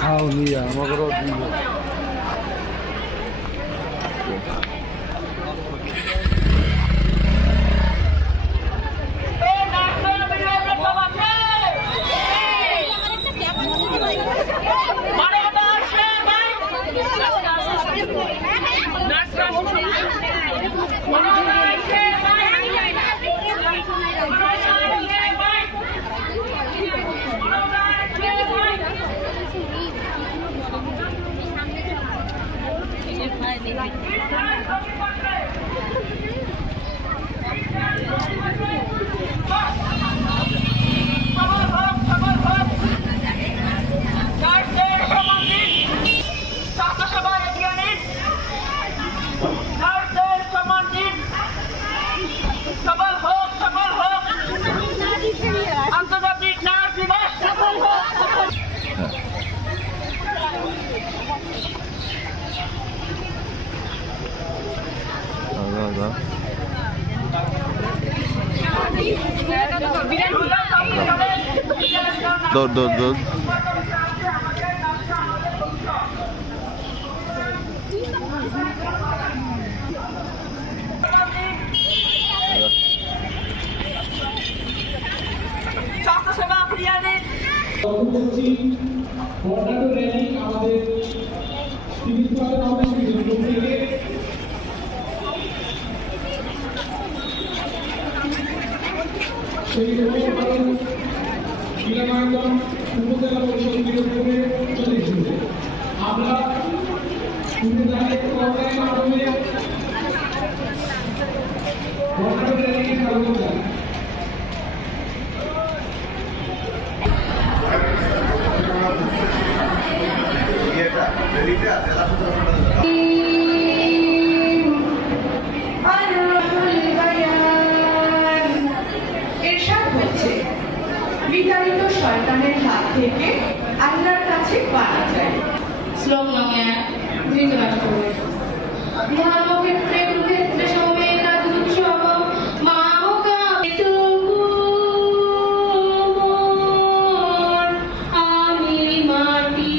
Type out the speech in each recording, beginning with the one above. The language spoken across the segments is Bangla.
খাও নিয়ে আমাকে দৌড় বিতাড়িত শয়তানের হাত থেকে আল্লাহর কাছে পানা যায়। শ্লোক নয় ধৃতরাষ্ট্র ধর্মক্ষেত্রে কুক্ষেত্রে সমেতা দুচ্ছব মামকা আমি মাটি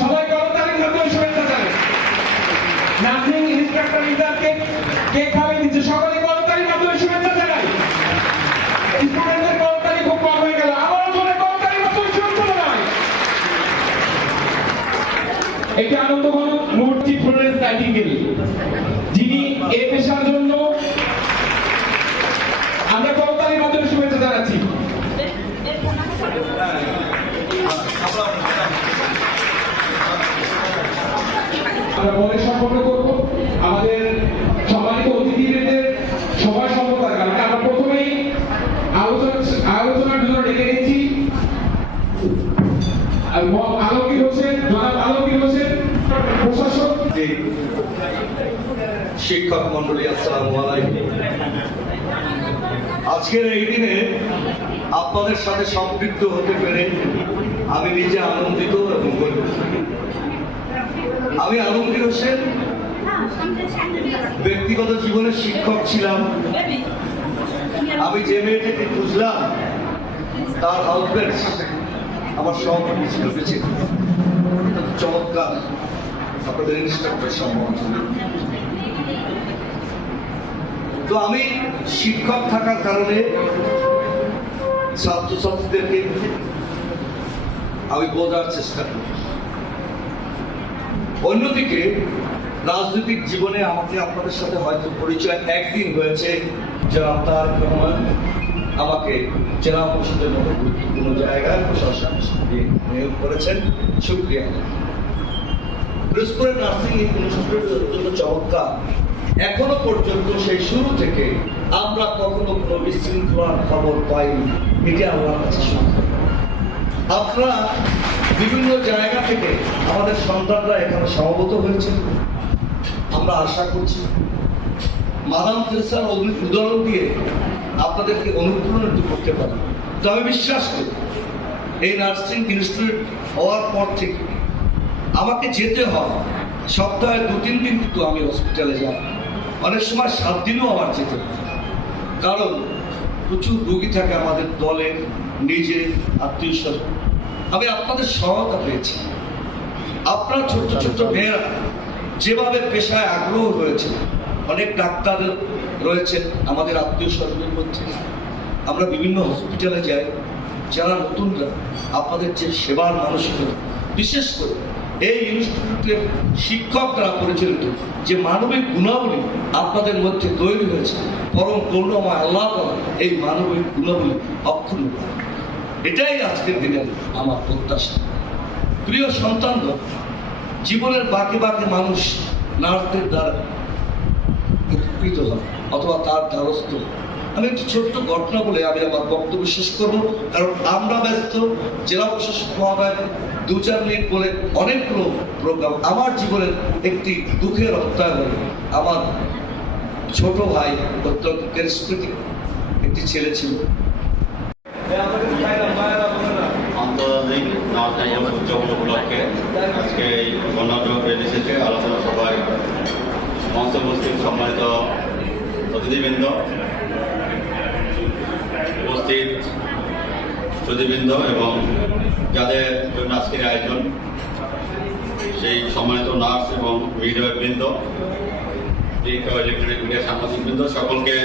সবাই করতালি মাধ্যমে শুভেচ্ছা জানাই। নার্সিং ইন্সট্রাক্টর ইন্টারকে কেক খাওয়াই দিচ্ছে, সকলে করতালি মাধ্যমে শুভেচ্ছা জানাই। স্টুডেন্টদের করতালি খুব কম হয়ে গেল, আবারও জোরে করতালি মাধ্যমে শুভেচ্ছা জানাই। একটি আনন্দঘন মুহূর্ত ফ্লোরেন্স নাইটিঙ্গেল, যিনি এই পেশার জন্য আমরা করতালির মাধ্যমে শুভেচ্ছা জানাচ্ছি। আমরা পরে সম্পন্ন করব আমাদের সম্মানিত অতিথিদের সভা সম্পর্কের কারণে আমরা প্রথমেই আলোচনার জন্য ডেকে নিচ্ছি আলমগীর হোসেন, জনাব আলমগীর হোসেন, প্রশাসক। শিক্ষক মন্ডলী, আসসালামু আলাইকুম। আজকের এই দিনে আপনাদের সাথে সম্পৃক্ত হতে পেরে আমি নিজে আনন্দিত এবং গর্বিত। আমি আলমগীর হোসেন, ব্যক্তিগত জীবনে শিক্ষক ছিলাম। আমি যে মেয়েটাকে খুঁজলাম তার হাজবেন্ড আমার সহকর্মী ছিল, বেঁচে চমৎকার আপনাদের ইনস্ট্রাক্টর সম্বন্ধে। তো আমি শিক্ষক থাকার কারণে ছাত্রছাত্রীদেরকে আমি বোঝার চেষ্টা করি। অন্যদিকে রাজনৈতিক জীবনে আমাকে আপনাদের সাথে হয়তো পরিচয় একদিন হয়েছে, জনাব তারেক রহমান আমাকে জেলা পরিষদের মতো গুরুত্বপূর্ণ জায়গায় প্রশাসন নিয়োগ করেছেন। শুক্রিয়া। পিরোজপুরের নার্সিং ইনস্টিটিউট অত্যন্ত চমৎকার। এখনো পর্যন্ত সেই শুরু থেকে আমরা কখনো কোনো বিশৃঙ্খলার খবর পাইনি। এটা আমার কাছে সত্য। আপনারা বিভিন্ন জায়গা থেকে আমাদের সন্তানরা এখানে সমবেত হয়েছে। আমরা আশা করছি মাদাম তেরেসার উদাহরণ দিয়ে আপনাদেরকে অনুপ্রাণিত করতে পারি। তো আমি বিশ্বাস করি এই নার্সিং ইনস্টিটিউট হওয়ার পর থেকে আমাকে যেতে হয় সপ্তাহে 2-3 দিন, কিন্তু আমি হসপিটালে যাই। অনেক সময় 7 দিনও আমার যেতে হয়, কারণ প্রচুর রোগী থাকে আমাদের দলের, নিজের আত্মীয় স্বজন। আমি আপনাদের সহায়তা পেয়েছি। আপনারা ছোট্ট ছোট্ট মেয়েরা যেভাবে পেশায় আগ্রহ রয়েছে, অনেক ডাক্তার রয়েছেন আমাদের আত্মীয় স্বজনের মধ্যে। আমরা বিভিন্ন হসপিটালে যাই, যারা নতুনরা আপনাদের যে সেবার মানসিকতা, বিশেষ করে এই ইনস্টিটিউটের শিক্ষক দ্বারা পরিচালিত যে মানবিক গুণাবলী আপনাদের মধ্যে তৈরি হয়েছে, পরম করুণাময় আল্লাহ তাআলা এই মানবিক গুণাবলী অক্ষুণ্ণ। এটাই আজকের দিনের আমার প্রত্যাশা। প্রিয় সন্তানরা, জীবনের বাকি বাকি মানুষ নার্সদের দ্বারা উপকৃত হয় অথবা তার দ্বারস্থ। আমি একটি ছোট্ট ঘটনা বলে আমি আমার বক্তব্য শেষ করবো, কারণ আমরা ব্যস্ত। জেলা প্রশাসক মহোদয় 2-4 মিনিট বলে অনেকগুলো প্রোগ্রাম। আমার জীবনের একটি দুঃখের অধ্যায় হল, আমার ছোট ভাই অত্যন্ত ক্যারিজমেটিক একটি ছেলে ছিল। আন্তর্জাতিক নার্স দিবস উদযাপন উপলক্ষে আজকে এই কর্ণাটক এসেছে আলোচনা সভায় মঞ্চ উপস্থিত সম্মানিত অতিথিবৃন্দ, উপস্থিত সুধীবৃন্দ এবং যাদের জন্য আজকের আয়োজন, সেই সম্মানিত নার্স এবং মিডওয়াইফবৃন্দ, ইলেকট্রনিক মিডিয়া সাংবাদিকবৃন্দ, সকলকে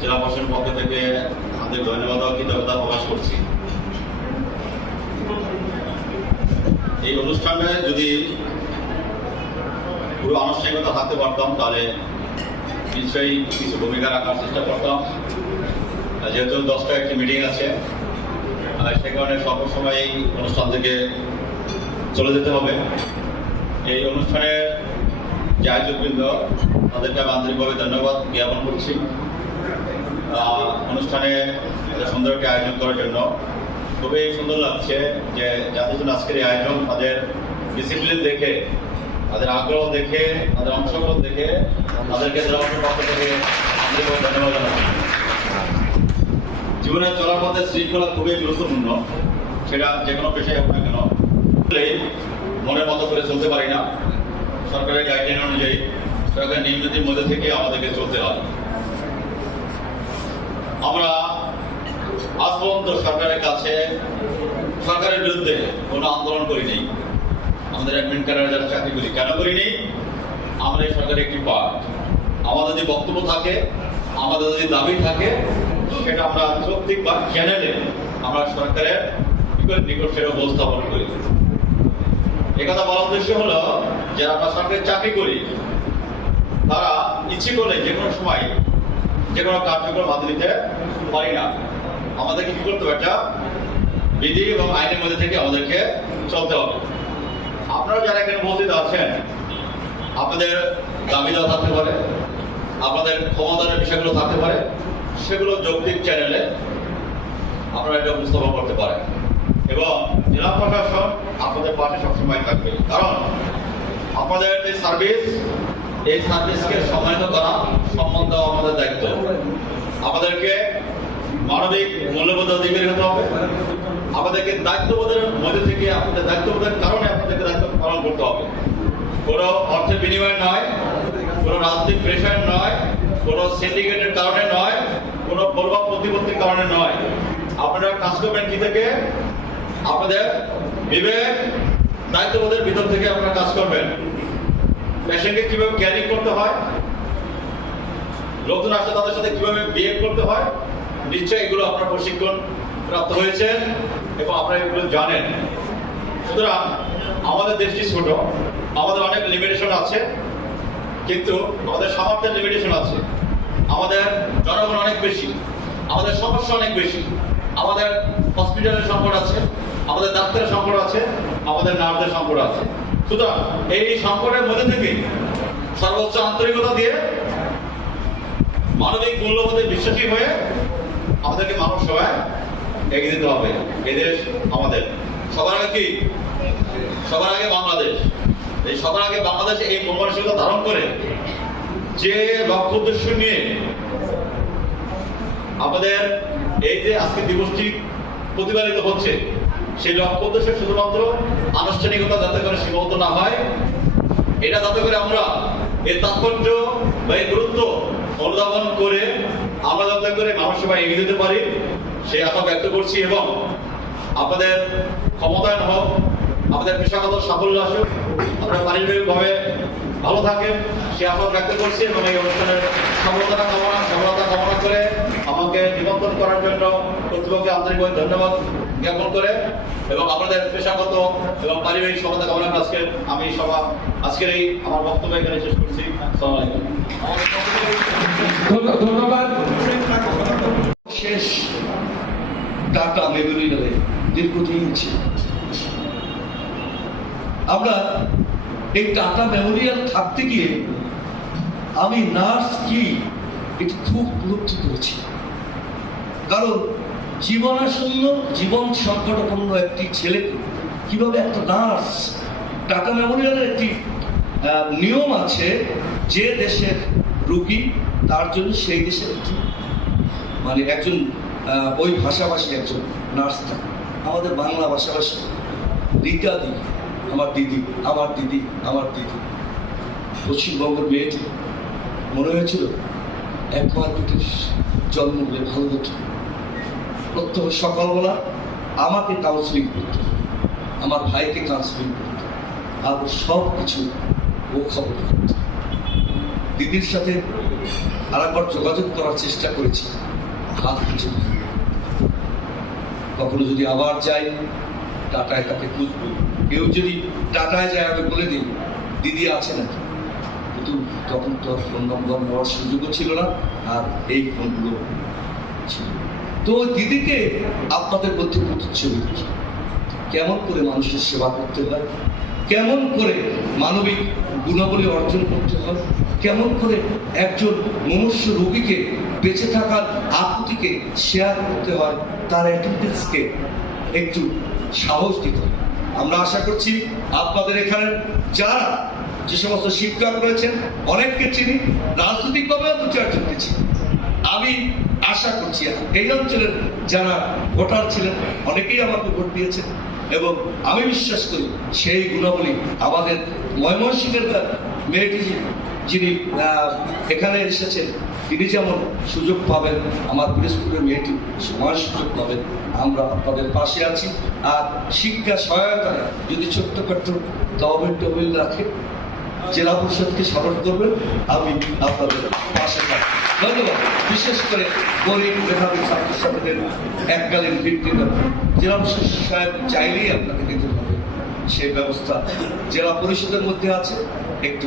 জেলা প্রশাসনের পক্ষ থেকে আমাদের ধন্যবাদ ও কৃতজ্ঞতা প্রকাশ করছি। এই অনুষ্ঠানে যদি পুরো আনুষ্ঠানিকতা থাকতে পারতাম তাহলে নিশ্চয়ই কিছু ভূমিকা রাখার চেষ্টা করতাম। যেহেতু 10টা একটি মিটিং আছে, সে কারণে স্বল্প সময় এই অনুষ্ঠান থেকে চলে যেতে হবে। এই অনুষ্ঠানের যে আয়োজকবৃন্দ, তাদেরকে আমি আন্তরিকভাবে ধন্যবাদ জ্ঞাপন করছি। অনুষ্ঠানে সুন্দর একটি আয়োজন করার জন্য খুবই সুন্দর লাগছে যে যাদের জন্য আজকের এই আয়োজন, তাদের ডিসিপ্লিন দেখে, তাদের আগ্রহ দেখে, তাদের অংশগ্রহণ দেখে তাদেরকে পক্ষ থেকে ধন্যবাদ জানাচ্ছি। জীবনে চলার পথে শৃঙ্খলা খুবই গুরুত্বপূর্ণ, সেটা যে কোনো পেশায় হোক না কেন। মনের মতো করে চলতে পারি না, সরকারের গাইডলাইন অনুযায়ী, সরকারের নিয়মনীতির মধ্যে থেকে আমাদেরকে চলতে হয়। আমরা আজ পর্যন্ত সরকারের কাছে, সরকারের বিরুদ্ধে কোনো আন্দোলন করিনি। আমাদের অ্যাডমিন ক্যাডারে যারা চাকরি করি, কেন করিনি? আমরা এই সরকারের একটি পার্ট। আমাদের যদি বক্তব্য থাকে, আমাদের যদি দাবি থাকে, সেটা আমরা যৌক্তিক বা চ্যানেলে আমরা সরকারের নিকট সেটা উপস্থাপন করি। একথা বলার উদ্দেশ্য হলো, যারা আমরা সরকারি চাকরি করি, তারা ইচ্ছে করলে যে কোনো সময় যে কোনো কার্যক্রম হাতে নিতে পারি না। আমাদেরকে কি করতে হবে? একটা বিধি এবং আইনের মধ্যে থেকে আমাদেরকে চলতে হবে। আপনারা যারা এখানে উপস্থিত আছেন, আপনাদের দাবি দেওয়া থাকতে পারে, আপনাদের ক্ষমতার বিষয়গুলো থাকতে পারে, সেগুলো যৌক্তিক চ্যানেলে আপনারা এটা উপস্থাপন করতে পারেন এবং জেলা প্রশাসন আপনাদের পাশে সবসময় থাকবে। কারণ আপনাদের যে সার্ভিস, এই সার্ভিসকে সম্মানিত করা, সম্মান দেওয়া আমাদের দায়িত্ব। আমাদেরকে মানবিক মূল্যবোধ অধিকারী হতে হবে। আমাদেরকে দায়িত্ববোধের মধ্যে থেকে, আপনাদের দায়িত্ববোধের কারণে আপনাদেরকে দায়িত্ব পালন করতে হবে। কোনো অর্থের বিনিময় নয়, কোনো রাজনৈতিক প্রেশার নয়, কোনো সিন্ডিকেটের কারণে নয়, কোনো প্রভাব প্রতিপত্তির কারণে নয়। আপনারা কাজ করবেন কি থেকে? আপনাদের বিবেক দায়িত্ববোধের ভিতর থেকে আপনারা কাজ করবেন। পেশেন্টকে কিভাবে ক্যারিং করতে হয়, লোকজন আসলে তাদের সাথে কিভাবে বিহেভ করতে হয়, নিশ্চয়ই এগুলো আপনার প্রশিক্ষণ প্রাপ্ত হয়েছে এবং আপনারা এগুলো জানেন। সুতরাং আমাদের দেশটি ছোট, আমাদের অনেক লিমিটেশন আছে, কিন্তু আমাদের সামর্থ্যের লিমিটেশন আছে। আমাদের জনগণ অনেক বেশি, আমাদের সমস্যা অনেক বেশি, আমাদের হসপিটালের সংকট আছে, আমাদের ডাক্তারের সংকট আছে, আমাদের নার্সের সংকট আছে। সুতরাং এই সংকটের মধ্যে থেকে সর্বোচ্চ আন্তরিকতা দিয়ে মানবিক মূল্যবোধে বিশ্বাসী হয়ে আমাদেরকে মানব সেবায় এগিয়ে দিতে হবে। এই দেশ আমাদের, সবার আগে কি? সবার আগে বাংলাদেশ। এই সবার আগে বাংলাদেশ এই মন মানসিকতা ধারণ করে যে লক্ষ্য উদ্দেশ্য নিয়ে আমাদের এই যে আজকে দিবসটি প্রতিপালিত হচ্ছে, সেই লক্ষ্য উদ্দেশ্য শুধুমাত্র আনুষ্ঠানিকতা যাতে করে সীমাবদ্ধ না হয়, এটা যাতে করে আমরা এর তাৎপর্য বা এর গুরুত্ব অনুধাবন করে আমরা যাতে করে মানুষ সেবা এগিয়ে দিতে পারি, সেই আশা ব্যক্ত করছি। এবং আপনাদের ক্ষমতায়ন হোক, আমাদের পেশাগত সাফল্য আসুক, আমরা পারিবারিকভাবে ভালো থাকেন, সে আশা ব্যক্ত করছি। এবং এই অনুষ্ঠানের সফলতা কামনা করে আমাকে নিমন্ত্রণ করার জন্য কর্তৃপক্ষকে আন্তরিকভাবে ধন্যবাদ জ্ঞাপন করে এবং আপনাদের পেশাগত এবং পারিবারিক সফলতা কামনা করে আজকের এই আমার বক্তব্য এখানে শেষ করছি। আসসালামু আলাইকুম। ধন্যবাদ। শেষ টাটা মেমোরিয়ালে দীর্ঘদিন ছিল। আমরা এই টাটা মেমোরিয়াল থাকতে গিয়ে আমি নার্স কি এটি খুব উপলব্ধি করেছি। কারণ জীবনাশূন্য, জীবন সংকটাপন্ন একটি ছেলেকে কিভাবে একটা নার্স, টাটা মেমোরিয়ালের একটি নিয়ম আছে যে দেশের রোগী তার জন্য সেই দেশের একটি মানে একজন ওই ভাষাভাষী একজন নার্স থাকে। আমাদের বাংলা ভাষাভাষী রীতা দি, আমার দিদি, আমার দিদি, আমার দিদি। পশ্চিমবঙ্গের মেয়েটি মনে হয়েছিল এক মার্কেটের জন্ম হলে ভালো হতো। প্রত্যহ সকালবেলা আমাকে কাউন্সিলিং করতো, আমার ভাইকে কাউন্সিলিং করতো, আর সব কিছু ও খবর করতো। দিদির সাথে আরেকবার যোগাযোগ করার চেষ্টা করেছি, হাত কিছু কখনো যদি আবার যাই টাটায় তাকে খুঁজবো। কেউ যদি টাটায় যায় আমি বলে দিই দিদি আছে নাকি, কিন্তু তখন তো আর ফোন নম্বর নেওয়ার সুযোগও ছিল না, আর এই ফোনগুলো ছিল। তো দিদিকে আপনাদের মধ্যে প্রতিচ্ছবি দেখি, কেমন করে মানুষের সেবা করতে হয়, কেমন করে মানবিক গুণাবলী অর্জন করতে হয়, কেমন করে একজন মনুষ্য রোগীকে বেঁচে থাকার আকুতিকে শেয়ার করতে হয়, তার অ্যাটিটিউডসকে একটু সাহস দিতে হয়। আমরা আশা করছি আপনাদের এখানে যারা যে সমস্ত শিক্ষক রয়েছেন, অনেককে চিনি, রাজনৈতিকভাবেও দু চারজনকে চিনি। আমি আশা করছি এই অঞ্চলের যারা ভোটার ছিলেন অনেকেই আমাকে ভোট দিয়েছেন, এবং আমি বিশ্বাস করি সেই গুণাবলী আমাদের ময়মনসিংহের মেয়েটি যিনি এখানে এসেছেন তিনি যেমন সুযোগ পাবেন, আমার পিরোজপুরের মেয়েটি সমান সুযোগ পাবেন। আমরা আপনাদের পাশে আছি। আর শিক্ষা সহায়তায় যদি ছোট্টখাট্ট তহবিল রাখে জেলা পরিষদকে স্মরণ করবেন, আমি আপনাদের পাশে থাকবো। ধন্যবাদ। বিশেষ করে গরিব মেধাবী ছাত্রছাত্রীদের এককালীন ভিত্তিতে জেলা পরিষদ সাহেব চাইলেই আপনাকে দিতে হবে, সেই ব্যবস্থা জেলা পরিষদের মধ্যে আছে। একটু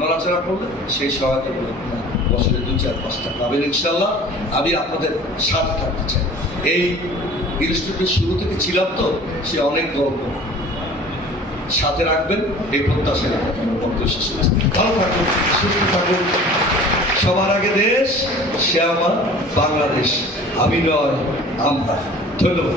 নড়াচড়া করলে সেই সহায়তা বছরে 2-4-5 টাকা পাবেন ইনশাল্লাহ। আমি আপনাদের সাথে থাকতে চাই। এই ইনস্টিটিউটের শুরু থেকে ছিলাম তো, সে অনেক গর্ব। সাথে রাখবেন এই প্রত্যাশা বক্তব্য শেষ হয়েছে। ভালো থাকুন, সুস্থ থাকুন। সবার আগে দেশ, সে আমার বাংলাদেশ, আমি নয় আমরা। ধন্যবাদ।